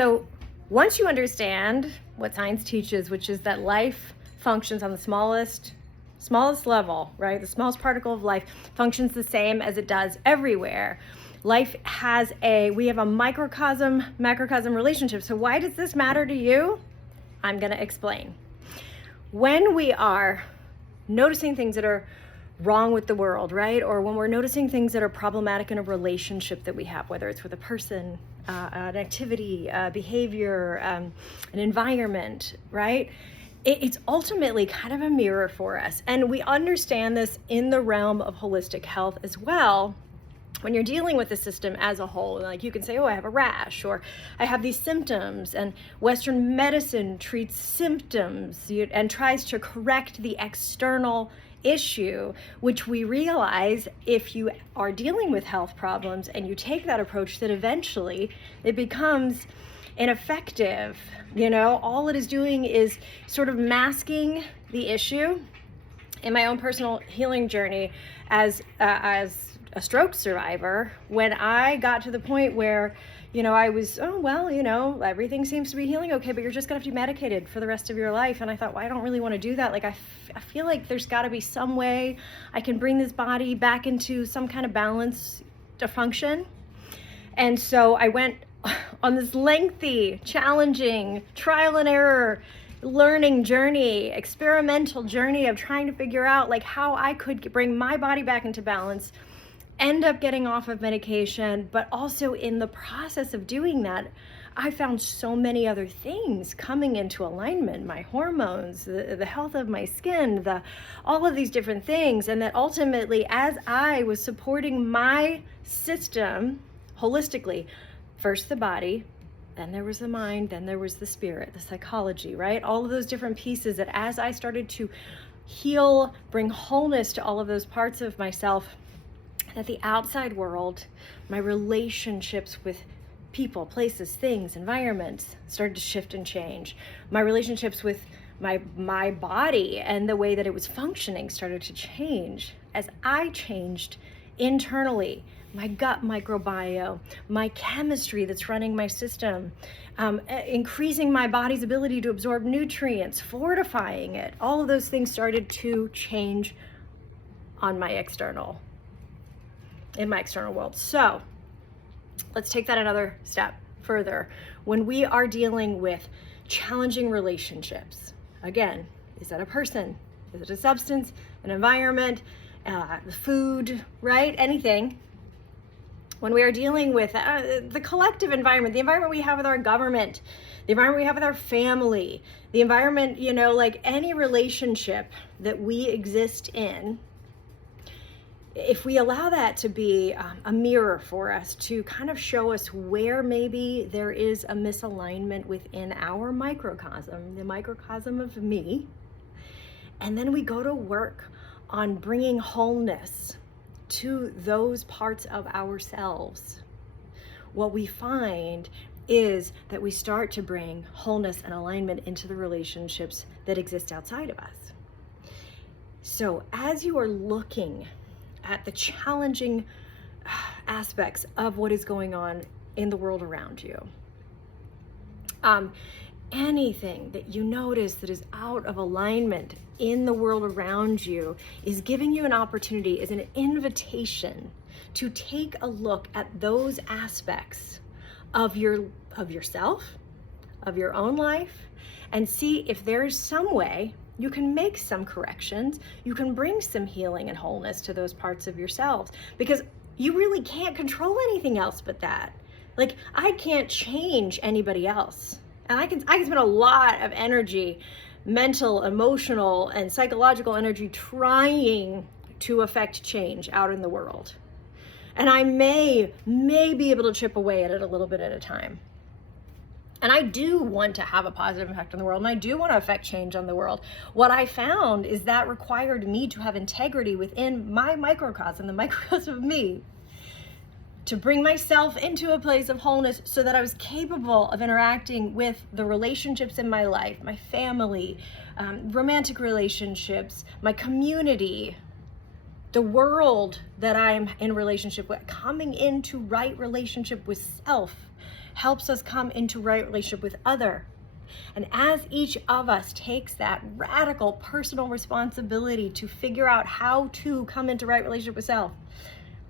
So once you understand what science teaches, which is that life functions on the smallest level, right? The smallest particle of life functions the same as it does everywhere. Life has we have a microcosm, macrocosm relationship. So why does this matter to you? I'm going to explain. When we are noticing things that are wrong with the world, right? Or when we're noticing things that are problematic in a relationship that we have, whether it's with a person, an activity, behavior, an environment, right? It's ultimately kind of a mirror for us. And we understand this in the realm of holistic health as well. When you're dealing with the system as a whole, like you can say, oh, I have a rash, or I have these symptoms, and Western medicine treats symptoms and tries to correct the external issue, which we realize if you are dealing with health problems and you take that approach, that eventually it becomes ineffective. All it is doing is sort of masking the issue. In my own personal healing journey as a stroke survivor, when I got to the point where, I was, everything seems to be healing okay, but you're just gonna have to be medicated for the rest of your life. And I thought, well, I don't really want to do that. Like, I feel like there's got to be some way I can bring this body back into some kind of balance to function. And so I went on this lengthy, challenging, trial and error learning journey, experimental journey of trying to figure out like how I could bring my body back into balance, end up getting off of medication. But also in the process of doing that, I found so many other things coming into alignment, my hormones, the health of my skin, all of these different things. And that ultimately, as I was supporting my system holistically, first the body, then there was the mind, then there was the spirit, the psychology, right? All of those different pieces, that as I started to heal, bring wholeness to all of those parts of myself, that the outside world, my relationships with people, places, things, environments started to shift and change. My relationships with my body and the way that it was functioning started to change as I changed internally. My gut microbiome, my chemistry that's running my system, increasing my body's ability to absorb nutrients, fortifying it. All of those things started to change in my external world. So let's take that another step further. When we are dealing with challenging relationships, again, is that a person? Is it a substance, an environment, food, right? Anything. When we are dealing with the collective environment, the environment we have with our government, the environment we have with our family, the environment, like any relationship that we exist in, if we allow that to be a mirror for us to kind of show us where maybe there is a misalignment within our microcosm, the microcosm of me, and then we go to work on bringing wholeness to those parts of ourselves, what we find is that we start to bring wholeness and alignment into the relationships that exist outside of us. So as you are looking at the challenging aspects of what is going on in the world around you, anything that you notice that is out of alignment in the world around you is giving you an opportunity, is an invitation to take a look at those aspects of yourself, of your own life, and see if there is some way you can make some corrections, you can bring some healing and wholeness to those parts of yourselves, because you really can't control anything else but that. Like, I can't change anybody else. And I can spend a lot of energy, mental, emotional, and psychological energy trying to affect change out in the world. And I may be able to chip away at it a little bit at a time. And I do want to have a positive impact on the world, and I do want to affect change on the world. What I found is that required me to have integrity within my microcosm, the microcosm of me, to bring myself into a place of wholeness so that I was capable of interacting with the relationships in my life, my family, romantic relationships, my community, the world that I'm in relationship with, coming into right relationship with self helps us come into right relationship with other. And as each of us takes that radical personal responsibility to figure out how to come into right relationship with self,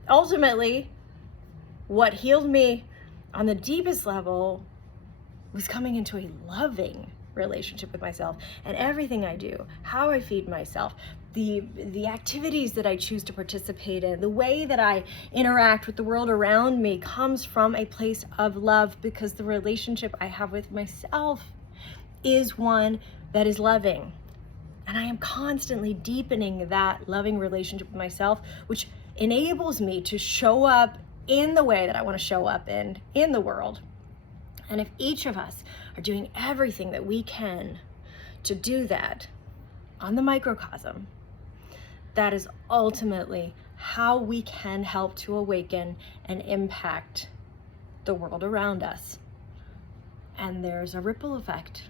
ultimately, what healed me on the deepest level was coming into a loving relationship with myself and everything I do, how I feed myself, the activities that I choose to participate in, the way that I interact with the world around me comes from a place of love, because the relationship I have with myself is one that is loving. And I am constantly deepening that loving relationship with myself, which enables me to show up in the way that I want to show up in the world. And if each of us are doing everything that we can to do that on the microcosm, that is ultimately how we can help to awaken and impact the world around us. And there's a ripple effect.